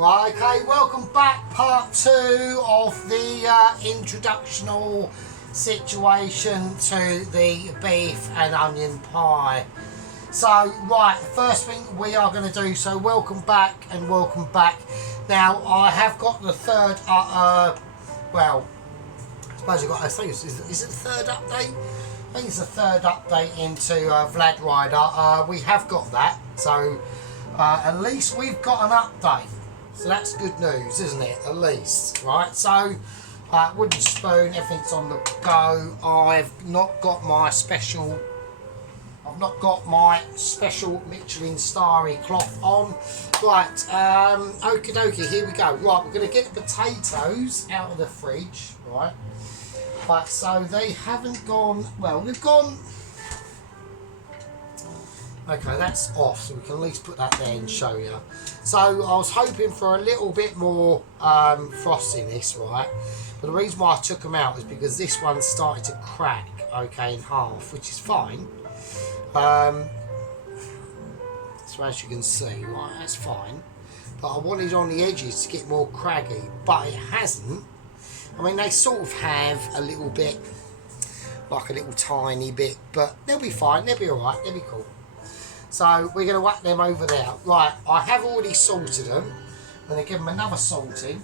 Right, okay, welcome back, part 2 of the introductional situation to the beef and onion pie. So, right, first thing we are going to do, so welcome back and welcome back. Now, I have got the third, well, I suppose I've got, I think, is it the third update? I think it's the third update into Vlad Rider. We have got that, so at least we've got an update. So that's good news, isn't it? At least, right? So, wooden spoon, everything's on the go. I've not got my special Michelin starry cloth on. Right, okie dokie, here we go. Right, we're going to get the potatoes out of the fridge, right? But so they haven't gone, well, they've gone. Okay, that's off, so we can at least put that there and show you. So I was hoping for a little bit more frostiness, right? But the reason why I took them out is because this one started to crack, okay, in half, which is fine. So as you can see, right, that's fine. But I wanted on the edges to get more craggy, but it hasn't. I mean, they sort of have a little bit, like a little tiny bit, but they'll be fine, they'll be alright, they'll be cool. So we're going to whack them over there. Right, I have already salted them. I'm going to give them another salting.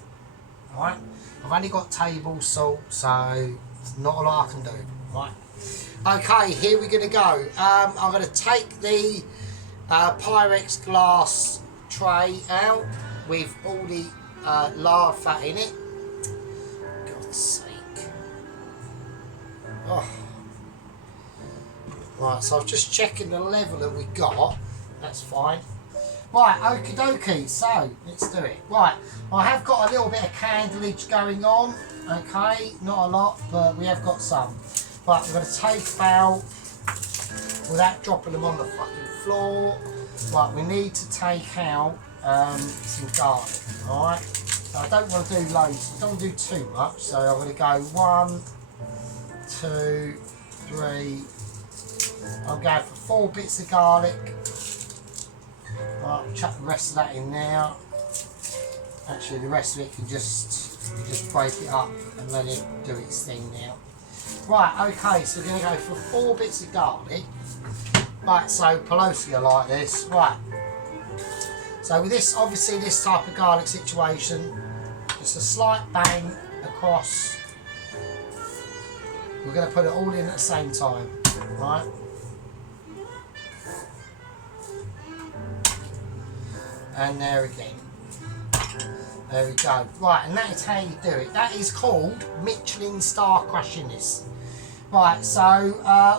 Right, I've only got table salt, so there's not a lot I can do. Right. Okay, here we're going to go. I'm going to take the Pyrex glass tray out with all the lard fat in it. God's sake. Oh. Right, so I was just checking the level that we got. That's fine. Right, okie dokie. So let's do it. Right, I have got a little bit of candleage going on. Okay, not a lot, but we have got some. Right, I'm going to take about, without dropping them on the fucking floor. Right, we need to take out some garlic. Alright, so I don't want to do loads. I don't want to do too much. So I'm going to go 1, 2, 3. I'm going for 4 bits of garlic. Right, chuck the rest of that in there. Actually, the rest of it can just break it up and let it do its thing now. Right, okay, so we're going to go for 4 bits of garlic. Right, so Pelosi are like this. Right. So with this, obviously this type of garlic situation, just a slight bang across. We're going to put it all in at the same time. Right. And there again. There we go. Right, and that is how you do it. That is called Michelin star crushiness. Right, so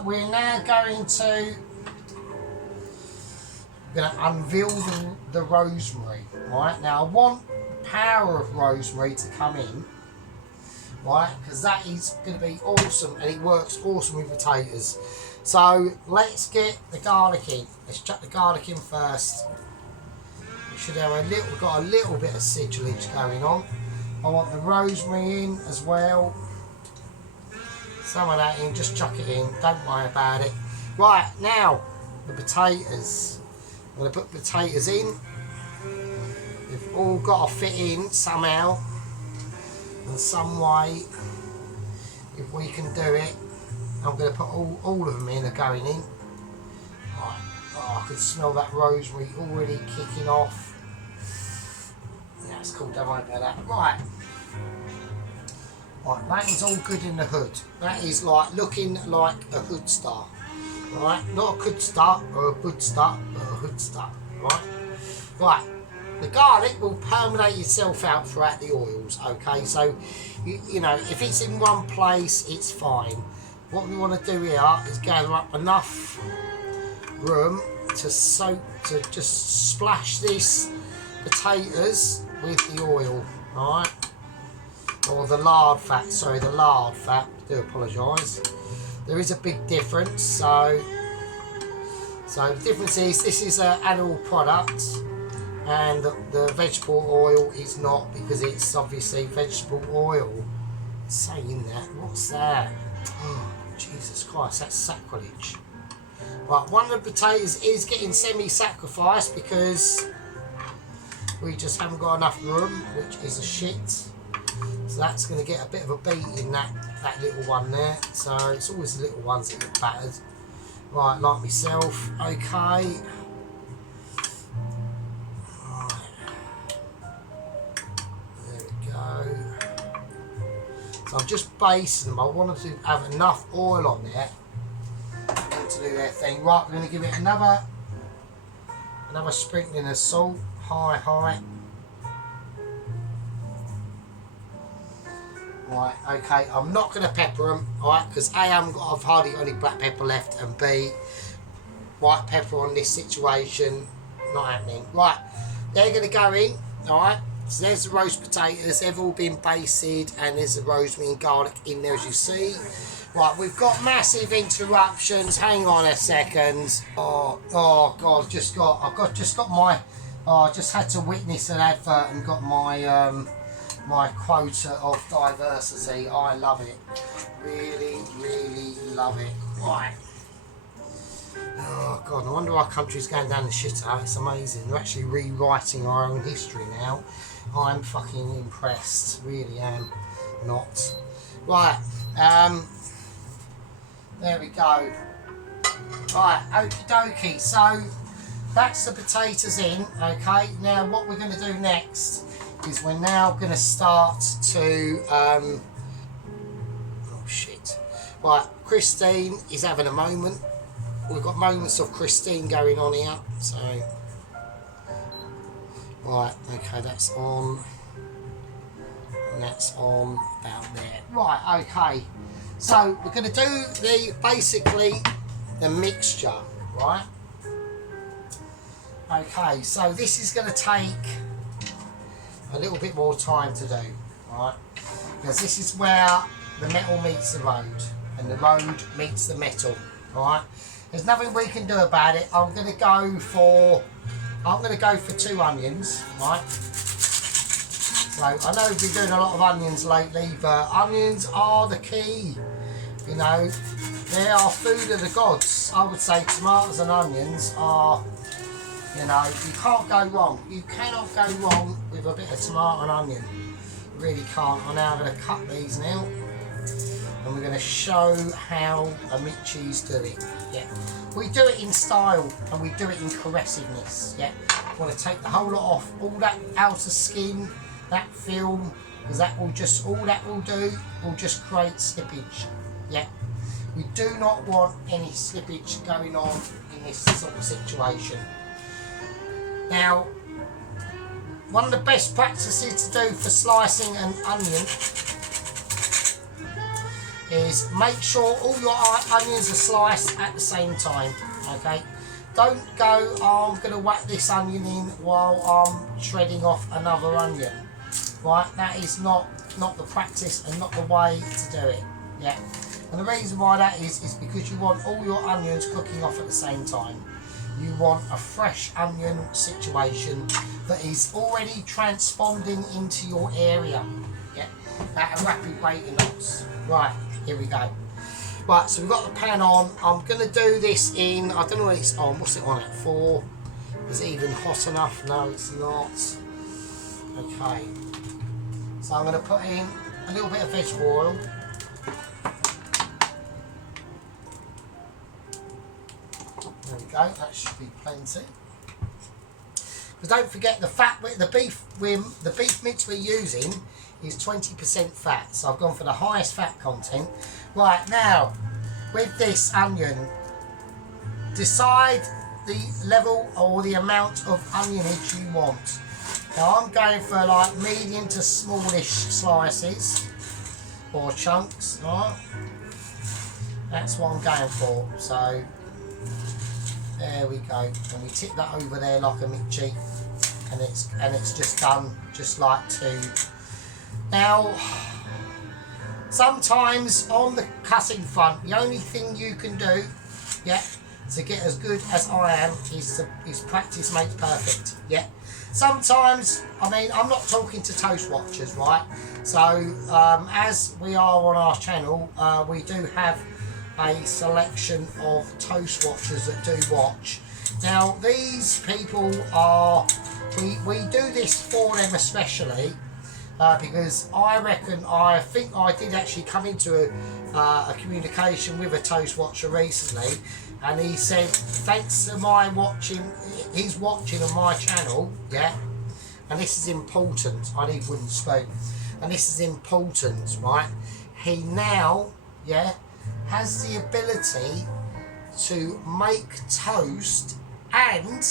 we're now going to unveil the rosemary. Right, now I want the power of rosemary to come in. Right, because that is going to be awesome and it works awesome with potatoes. So let's get the garlic in. Let's chuck the garlic in first. We should have we've got a little bit of sigillage going on. I want the rosemary in as well. Some of that in, just chuck it in, don't worry about it. Right, now the potatoes. I'm going to put potatoes in. They've all got to fit in somehow, in some way. If we can do it, I'm going to put all of them in, are going in. Right. Oh, I can smell that rosemary already kicking off. Yeah, it's cool, don't worry about that. Right. Right, that is all good in the hood. That is like looking like a hood star. Right, not a good start or a good start, but a hood start. Right. Right. The garlic will permeate itself out throughout the oils, okay? So, you know, if it's in one place, it's fine. What we want to do here is gather up enough room to just splash this potatoes with the oil, alright? Or the lard fat, sorry, the lard fat, I do apologise. There is a big difference, so the difference is this is an animal product and the vegetable oil is not, because it's obviously vegetable oil. It's saying that, what's that? Oh, Jesus Christ, that's sacrilege. Right, one of the potatoes is getting semi-sacrificed because we just haven't got enough room, which is a shit. So that's going to get a bit of a beat in that little one there. So it's always the little ones that get battered. Right, like myself. Okay. So I'm just basting them. I wanted to have enough oil on there to do their thing. Right, we're going to give it another sprinkling of salt. High. Right, okay. I'm not going to pepper them, right? Because A, I've hardly got any black pepper left, and B, white pepper on this situation, not happening. Right, they're going to go in, alright? So there's the roast potatoes, they've all been basted, and there's the rosemary and garlic in there, as you see. Right, we've got massive interruptions. Hang on a second. Oh God, I just had to witness an advert and got my my quota of diversity. I love it. Really love it. Right. Oh God, I wonder our country's going down the shitter. It's amazing. We're actually rewriting our own history now. I'm fucking impressed. Really am not. Right. There we go. Right, okie dokie. So that's the potatoes in. Okay. Now what we're going to do next is we're now going to start to oh shit. Right, Christine is having a moment. We've got moments of Christine going on here. So right, okay, that's on. And that's on about there. Right, okay. So we're going to do basically the mixture, right? Okay, so this is going to take a little bit more time to do, right? Because this is where the metal meets the road, and the road meets the metal, right? There's nothing we can do about it. I'm going to go for 2 onions, right? So I know we've been doing a lot of onions lately, but onions are the key. You know, they are food of the gods. I would say tomatoes and onions are, you know, you can't go wrong. You cannot go wrong with a bit of tomato and onion. You really can't. I'm now going to cut these now, and we're going to show how a Mince's do it. Yeah, we do it in style, and we do it in caressiveness. Yeah, I want to take the whole lot off, all that outer skin, that film, because that will just, all that will do will just create slippage. Yeah, we do not want any slippage going on in this sort of situation. Now, one of the best practices to do for slicing an onion is make sure all your onions are sliced at the same time, okay? Don't go, oh, I'm going to whack this onion in while I'm shredding off another onion, right? That is not the practice and not the way to do it, yeah? And the reason why that is because you want all your onions cooking off at the same time. You want a fresh onion situation that is already transponding into your area, yeah, at a rapid rate of knots. Right, here we go. Right, so we've got the pan on. I'm going to do this in, I don't know what it's on. What's it on at? 4? Is it even hot enough? No, it's not. Okay. So I'm going to put in a little bit of vegetable oil. There we go, that should be plenty. But don't forget the beef mince we're using is 20% fat. So I've gone for the highest fat content. Right, now, with this onion, decide the level or the amount of onionage you want. Now I'm going for like medium to smallish slices or chunks, right? That's what I'm going for. So there we go, and we tip that over there like a Mince, and it's just done just like 2. Now, sometimes on the cutting front, the only thing you can do, yeah, to get as good as I am is practice makes perfect. Yeah. Sometimes, I mean, I'm not talking to toast watchers, right? So as we are on our channel, we do have a selection of toast watchers that do watch. Now these people are we do this for them especially because I think I did actually come into a communication with a toast watcher recently, and he said thanks to my watching, he's watching on my channel, yeah, and this is important, I need wooden spoon, and this is important, right, he now, yeah, has the ability to make toast and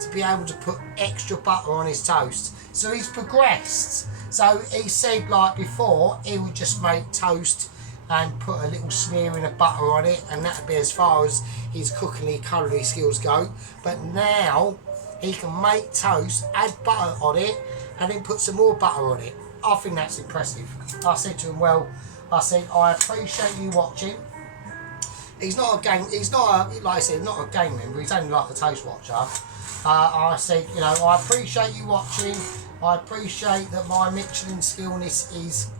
to be able to put extra butter on his toast. So he's progressed. So he said, like before, he would just make toast and put a little smearing of butter on it, and that'd be as far as his cooking culinary skills go. But now he can make toast, add butter on it, and then put some more butter on it. I think that's impressive. I said to him, well, I said, I appreciate you watching. He's not a gang, he's not a, like I said, not a gang member, he's only like a toast watcher. I said, you know, I appreciate you watching. I appreciate that my Michelin skillness is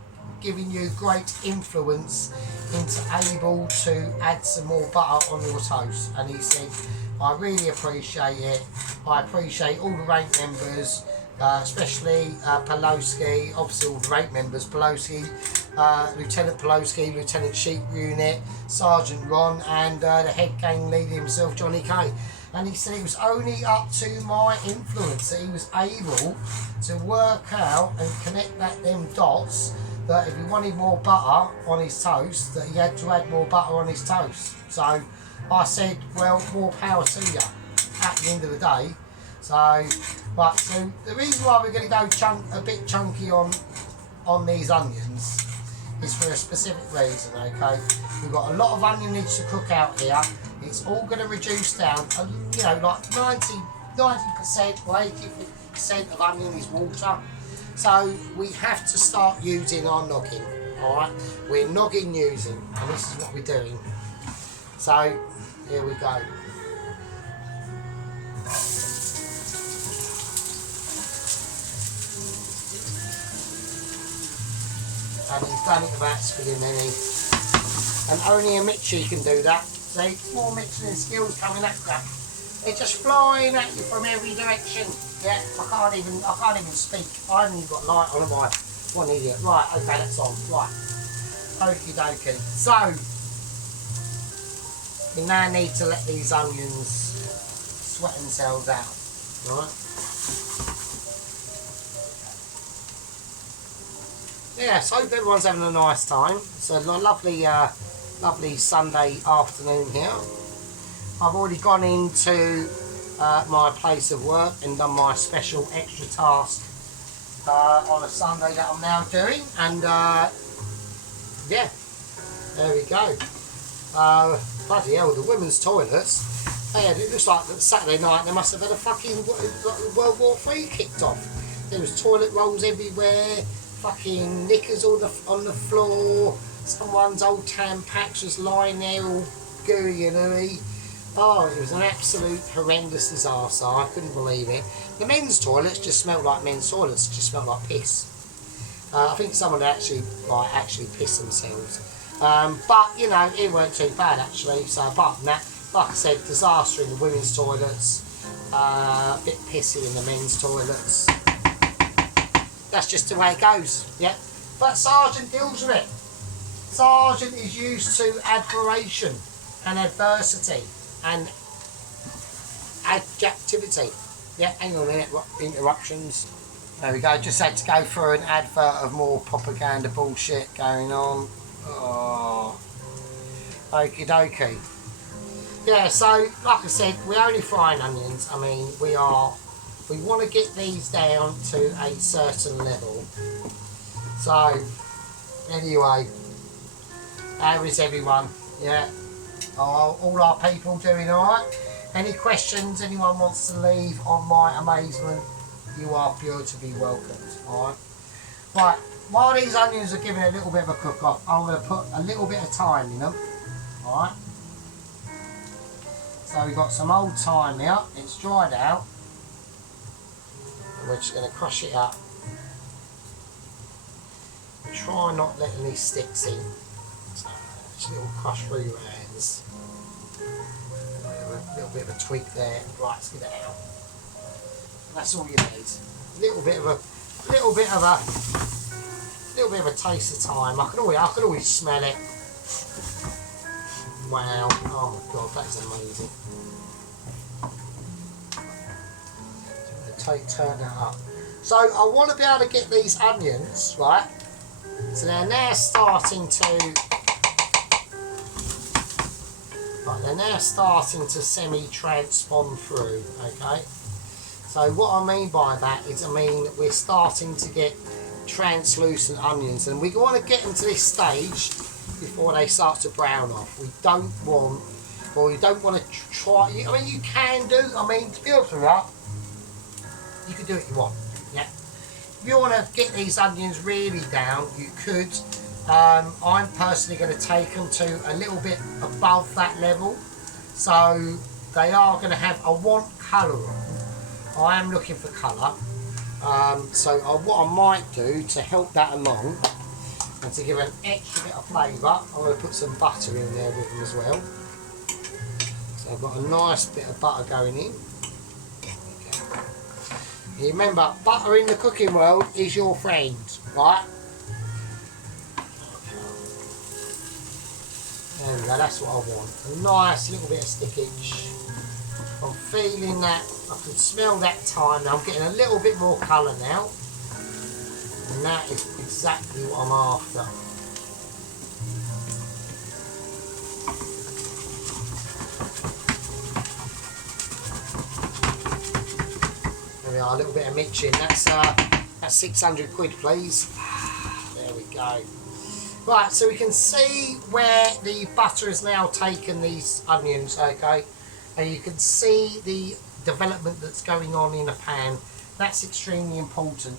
giving you great influence into able to add some more butter on your toast. And he said, I really appreciate it. I appreciate all the rank members, especially Poloski, obviously all the rank members, Poloski, Lieutenant Poloski, Lieutenant Sheep Unit, Sergeant Ron, and the head gang leader himself, Johnny K. And he said it was only up to my influence that he was able to work out and connect them dots, that if he wanted more butter on his toast, that he had to add more butter on his toast. So I said, well, more power to you at the end of the day. So the reason why we're going to go a bit chunky on these onions is for a specific reason, okay? We've got a lot of onion needs to cook out here. It's all going to reduce down, you know, like 90% or 80% of onion is water. So we have to start using our noggin, alright? We're noggin using, and this is what we're doing. So, here we go. And he's done it without spilling any. And only a Mitchie can do that. See, more Michelin skills coming at you. They're just flying at you from every direction. Yeah, I can't even speak. I haven't even got light on my one idiot. Right, okay, that's on. Right. Okie dokie. So we now need to let these onions sweat themselves out. Right? Yeah, so hope everyone's having a nice time. It's a lovely Sunday afternoon here. I've already gone into my place of work and done my special extra task on a Sunday that I'm now doing, and yeah, there we go. Bloody hell, the women's toilets, it looks like Saturday night they must have had a fucking World War III kicked off. There was toilet rolls everywhere, fucking knickers on the floor, someone's old Tampax was lying there all gooey and ooey. Oh, it was an absolute horrendous disaster. I couldn't believe it. The men's toilets just smelled like men's toilets, just smelled like piss. I think someone actually pissed themselves. But, you know, it weren't too bad actually. So apart from that, like I said, disaster in the women's toilets, a bit pissy in the men's toilets. That's just the way it goes, yeah. But Sergeant deals with it. Sergeant is used to admiration and adversity and adjectivity. Yeah, hang on a minute, interruptions. There we go, just had to go through an advert of more propaganda bullshit going on. Oh, okie dokie. Yeah, so like I said, we're only frying onions. I mean, we want to get these down to a certain level. So, anyway, how is everyone? Yeah, all our people doing alright? Any questions anyone wants to leave on my amazement, you are pure to be welcomed, alright? Right, while these onions are giving a little bit of a cook off, I'm going to put a little bit of thyme in them, alright? So we've got some old thyme here, it's dried out, and we're just going to crush it up. Try not letting these sticks in, so just a little crush through your hands. A little bit of a tweak there. Right, let's get it out. That's all you need. A little bit of a taste of thyme. I can always smell it. Wow! Oh my god, that's amazing. So I'm going to turn that up. So I want to be able to get these onions right. So they're now starting to. Right, they're now starting to semi-transpond through. Okay. So what I mean by that is, we're starting to get translucent onions, and we want to get them to this stage before they start to brown off. We don't want to try. You can do. To be honest with you can do what you want. Yeah. If you want to get these onions really down, you could. I'm personally going to take them to a little bit above that level, so they are going to have. I want colour on. I am looking for colour. So what I might do to help that along and to give an extra bit of flavour, I'm going to put some butter in there with them as well. So I've got a nice bit of butter going in. You remember, butter in the cooking world is your friend, right? There we go, that's what I want. A nice little bit of stickage. I'm feeling that, I can smell that thyme now. I'm getting a little bit more colour now. And that is exactly what I'm after. There we are, a little bit of mixing. That's 600 quid, please. There we go. Right, so we can see where the butter has now taken these onions, okay? And you can see the development that's going on in a pan. That's extremely important.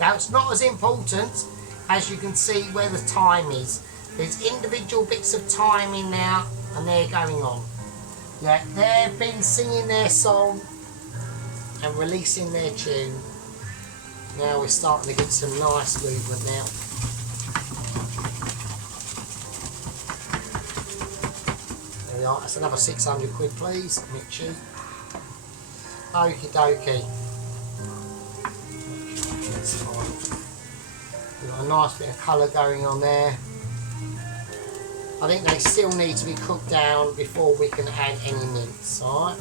Now it's not as important as you can see where the thyme is. There's individual bits of thyme in there and they're going on. Yeah, they've been singing their song and releasing their tune. Now we're starting to get some nice movement now. There we are, that's another 600 quid please, Mitchy. Okie dokie. That's fine. We've got a nice bit of colour going on there. I think they still need to be cooked down before we can add any mince, alright?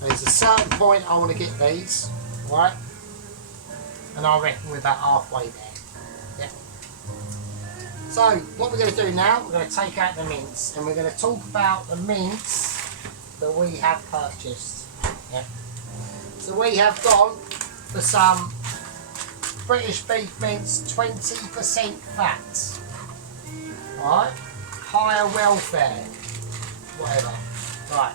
There's a certain point I want to get these, right? And I reckon we're about halfway there. Yeah. So, what we're going to do now, we're going to take out the mince and we're going to talk about the mince that we have purchased. Yeah. So we have gone for some British beef mince, 20% fat. Alright? Higher welfare. Whatever. Right.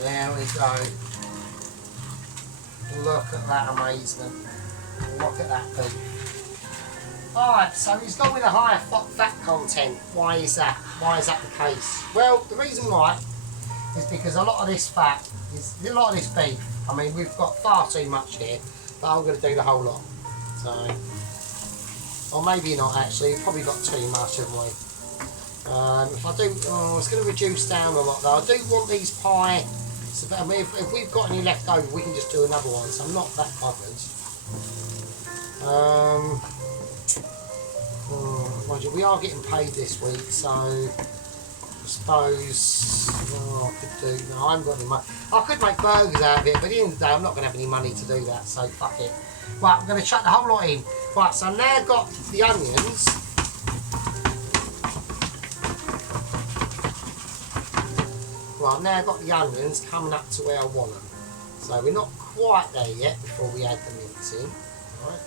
There we go. Look at that amazement. Look at that beef. Alright, so he's gone with a higher fat content. Why is that? Why is that the case? Well, the reason why is because a lot of this fat, a lot of this beef, we've got far too much here, but I'm going to do the whole lot. So, or maybe not actually, probably got too much, haven't we? If I do, it's going to reduce down a lot though. I do want these pie. So, if we've got any left over, we can just do another one. So I'm not that bothered. Mind you, we are getting paid this week, so I suppose I could do. No, I haven't got any money. I could make burgers out of it, but at the end of the day, I'm not going to have any money to do that. So fuck it. Right, I'm going to chuck the whole lot in. Right, so I've now got the onions. Right, I've now got the onions coming up to where I want them. So we're not quite there yet before we add the mince in. Right.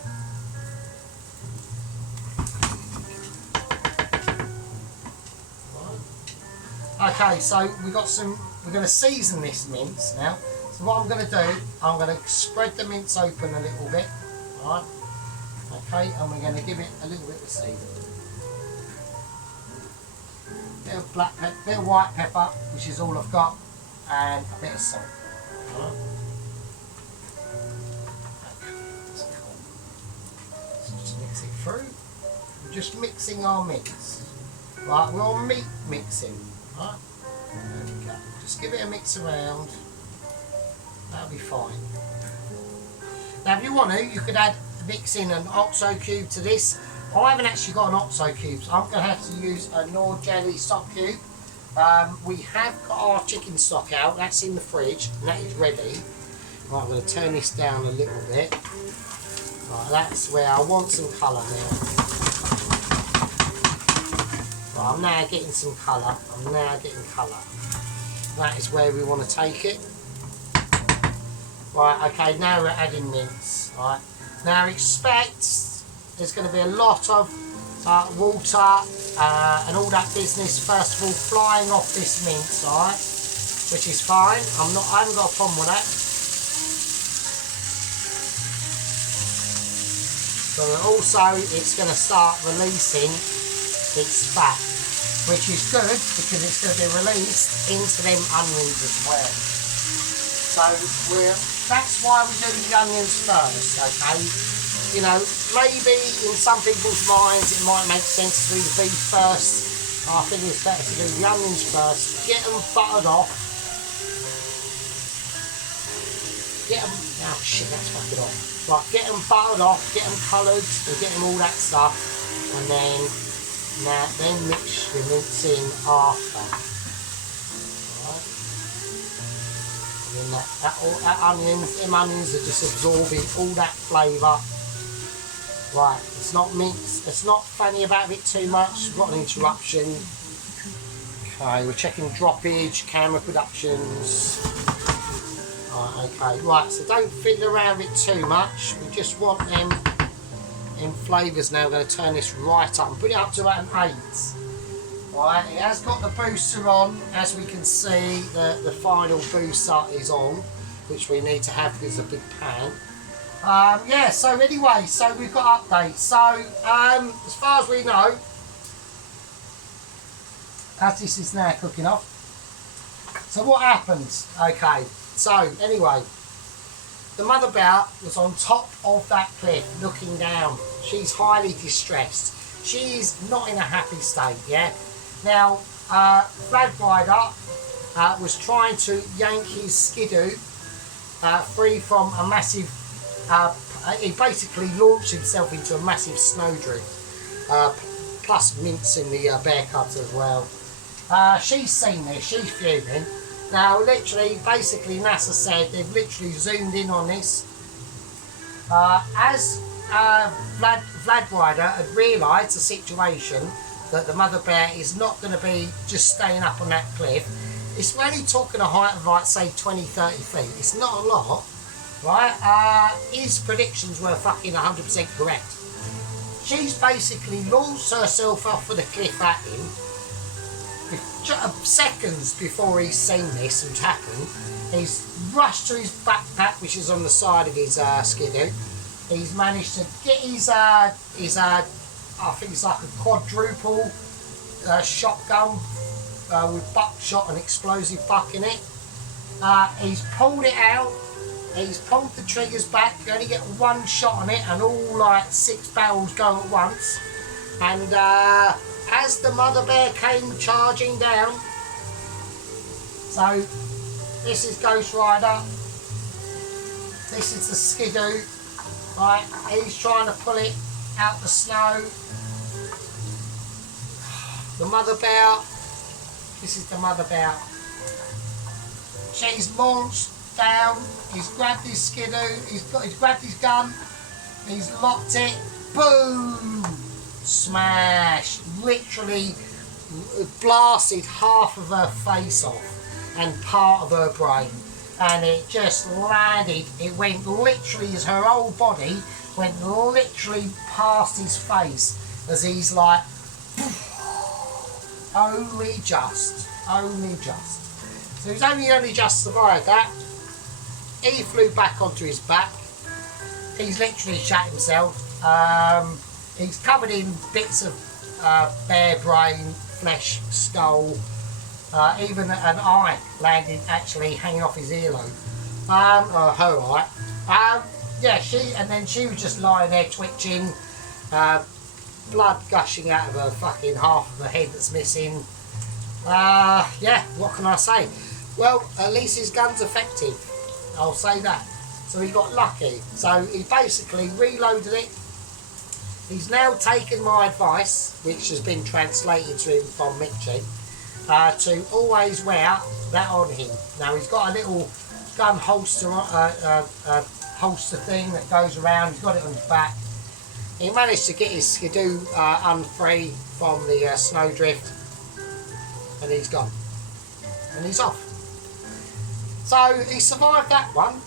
Okay, so we're going to season this mince now. So what I'm going to do, I'm going to spread the mince open a little bit. Right. Okay, and we're going to give it a little bit of seasoning. black pepper, bit of white pepper, which is all I've got, and a bit of salt. Right. So just mix it through. We're just mixing our mince. Right, we're on meat mixing. Right. There we go. Just give it a mix around. That'll be fine. Now, if you want to, you could mix in an oxo cube to this. I haven't actually got an oxo cube, so I'm going to have to use a Knorr jelly stock cube. We have got our chicken stock out. That's in the fridge, and that is ready. Right, I'm going to turn this down a little bit. Right, that's where I want some colour now. Right, I'm now getting some colour. That is where we want to take it. Right, okay, now we're adding mince. Right, now expect there's going to be a lot of water and all that business. First of all, flying off this mince, alright, which is fine. I haven't got a problem with that. So also, it's going to start releasing its fat, which is good because it's going to be released into them onions as well. So that's why we do the onions first, okay? You know, maybe in some people's minds it might make sense to do the beef first. I think it's better to do the onions first. Get them buttered off. Get them, oh shit, that's fucking off. Right, get them buttered off, get them coloured, and get them all that stuff. And then mix your mince in after. Right. And then them onions are just absorbing all that flavour. Right, it's not mince, it's not funny about it too much. We've got an interruption. Okay, we're checking droppage, camera productions. Right, okay, right, so don't fiddle around with it too much. We just want them in flavours now. We're going to turn this right up and put it up to about an 8. Right, it has got the booster on, as we can see. The final booster is on, which we need to have because it's a big pan. Yeah, so anyway, so we've got updates. So, as far as we know, as this is now cooking off. So what happens? Okay, so anyway, the mother bear was on top of that cliff looking down. She's highly distressed. She's not in a happy state, yeah? Now, Flag Rider was trying to yank his skidoo free from a massive... he basically launched himself into a massive snowdrift, plus Mince in the bear cubs as well. She's seen this, she's fuming. Now, literally, basically, NASA said they've literally zoomed in on this. As Vlad Rider had realised the situation, that the mother bear is not going to be just staying up on that cliff. It's only talking a height of, like, say, 20-30 feet. It's not a lot. Right, his predictions were fucking 100% correct. She's basically launched herself off of the cliff at him. Seconds before he's seen this and happened, he's rushed to his backpack, which is on the side of his skidoo. He's managed to get his I think it's like a quadruple shotgun with buckshot and explosive buck in it. He's pulled it out. He's pulled the triggers back. You only get one shot on it, and all like 6 barrels go at once. And as the mother bear came charging down, so this is Ghost Rider. This is the skidoo. Right, he's trying to pull it out the snow. The mother bear. This is the mother bear. She's launched down. He's grabbed his skidoo. He's grabbed his gun. He's locked it. Boom! Smash! Literally blasted half of her face off and part of her brain. And it just landed. It went literally as her whole body went literally past his face as he's like, only just. So he's only just survived that. He flew back onto his back. He's literally shot himself. He's covered in bits of bare brain, flesh, skull, even an eye landed actually hanging off his earlobe. Or her eye. Yeah, she was just lying there twitching, blood gushing out of her fucking half of her head that's missing. Yeah, what can I say? Well, at least his gun's effective. I'll say that. So he got lucky. So he basically reloaded it. He's now taken my advice, which has been translated to him from Mitchie, to always wear that on him. Now he's got a little gun holster, holster thing that goes around. He's got it on his back. He managed to get his skidoo unfree from the snowdrift, and he's gone. And he's off. So he survived that one,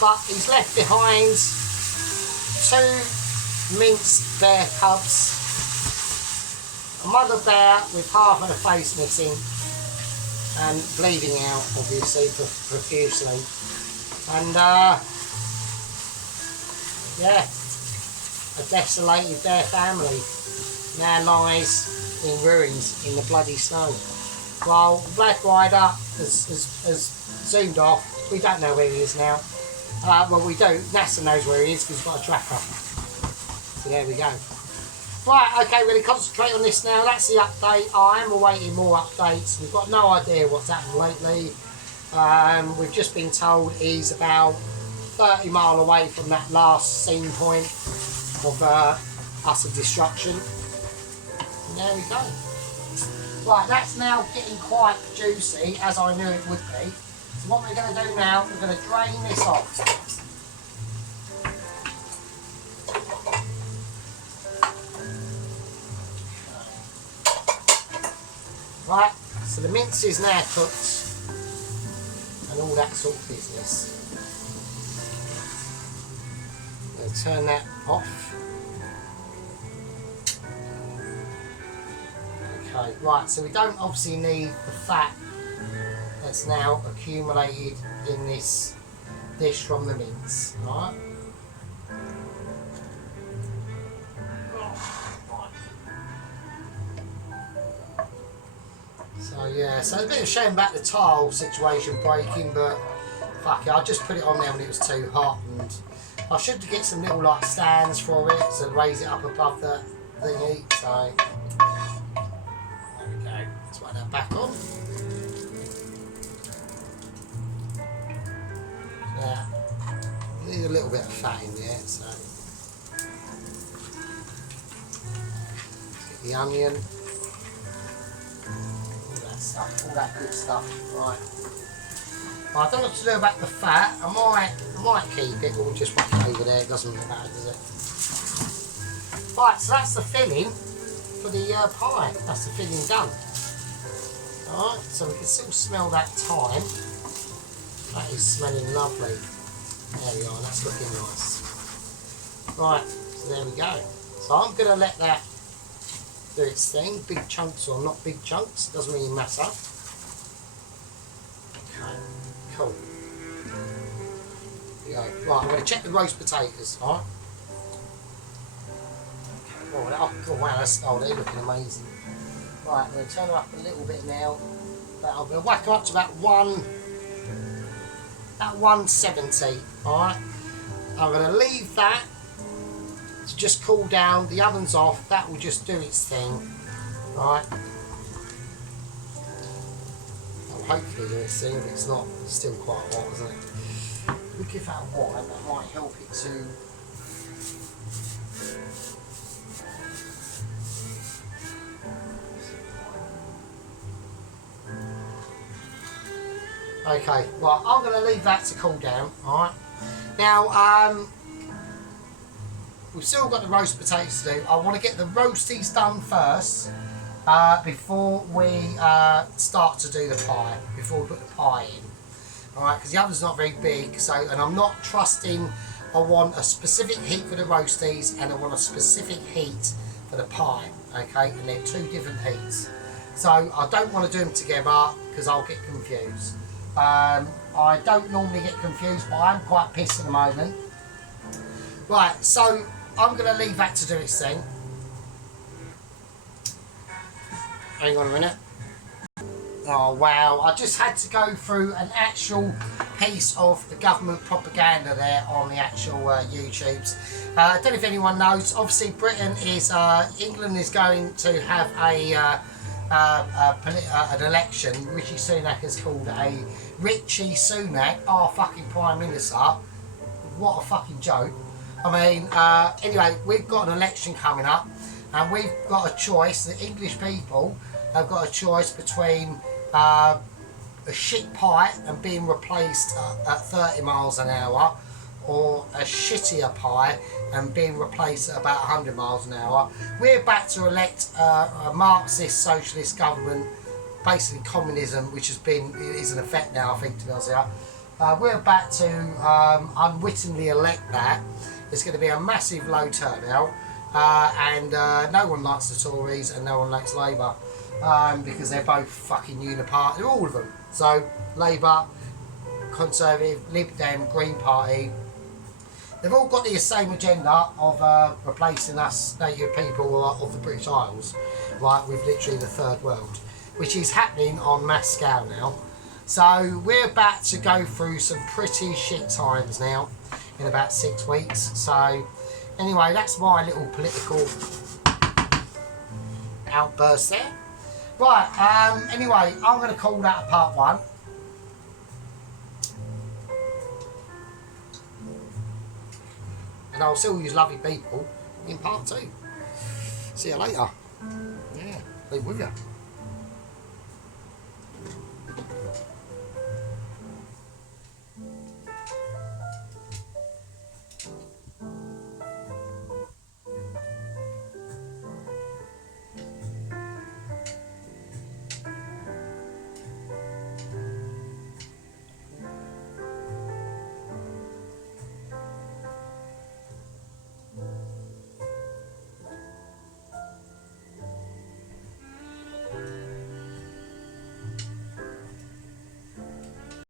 but he's left behind 2 Mince bear cubs, a mother bear with half of the face missing and bleeding out, obviously, profusely. And yeah, a desolated bear family now lies in ruins in the bloody snow. While Black Rider has zoomed off. We don't know where he is now. Well, we don't. NASA knows where he is because he's got a tracker. So there we go. Right, okay, we're going to concentrate on this now. That's the update. I am awaiting more updates. We've got no idea what's happened lately. We've just been told he's about 30 miles away from that last scene point of utter destruction. And there we go. Right, that's now getting quite juicy, as I knew it would be. So what we're going to do now, we're going to drain this off. Right, so the mince is now cooked and all that sort of business. I'm going to turn that off. Okay, right, so we don't obviously need the fat that's now accumulated in this dish from the mince, right? So yeah, so it's a bit of a shame about the tile situation breaking, but fuck it, I just put it on there when it was too hot, and I should get some little like stands for it to raise it up above the thingy, so there we go, let's put that back on. Yeah, need a little bit of fat in there, so get the onion, all that stuff, all that good stuff. Right. Well, I don't know what to do about the fat. I might keep it or just whack it over there. It doesn't really matter, does it? Right, so that's the filling for the pie. That's the filling done. Alright, so we can still smell that thyme. That is smelling lovely. There we are, that's looking nice. Right, so there we go. So I'm going to let that do its thing. Big chunks or not big chunks, doesn't really matter. Okay, cool. There we go. Right, I'm going to check the roast potatoes, alright? Oh wow, they're looking amazing. Right, I'm going to turn them up a little bit now. But I'm going to whack them up to about 170, alright? I'm going to leave that to just cool down. The oven's off, that will just do its thing, right? I'll hopefully do its thing. If it's not, it's still quite hot, isn't it? If we give that a while, that might help it to. Okay, well, I'm going to leave that to cool down, alright? Now, we've still got the roast potatoes to do. I want to get the roasties done first before we start to do the pie, before we put the pie in. Alright, because the oven's not very big, so, and I'm not trusting, I want a specific heat for the roasties and I want a specific heat for the pie, okay? And they're two different heats. So I don't want to do them together because I'll get confused. I don't normally get confused, but I'm quite pissed at the moment. Right, so I'm going to leave that to do its thing. hang on a minute. Oh wow, I just had to go through an actual piece of the government propaganda there on the actual YouTubes. I don't know if anyone knows, obviously Britain is, England is going to have an election. Rishi Sunak has called a Richie Sunak, our fucking Prime Minister. What a fucking joke. I mean, anyway, we've got an election coming up and we've got a choice. The English people have got a choice between a shit pie and being replaced at 30 miles an hour, or a shittier pie and being replaced at about 100 miles an hour. We're back to elect a Marxist socialist government, basically communism, which is in effect now, I think, to be honest with you. We're about to unwittingly elect that. There's going to be a massive low turnout, and no one likes the Tories and no one likes Labour. Because they're both fucking uniparty, all of them. So Labour, Conservative, Lib Dem, Green Party, they've all got the same agenda of replacing us native people of the British Isles, right, with literally the third world, which is happening on mass scale now. So we're about to go through some pretty shit times now in about 6 weeks. So anyway, that's my little political outburst there. Right, anyway, I'm going to call that a part 1. And I'll see all you lovely people in part 2. See you later. Yeah, be with you.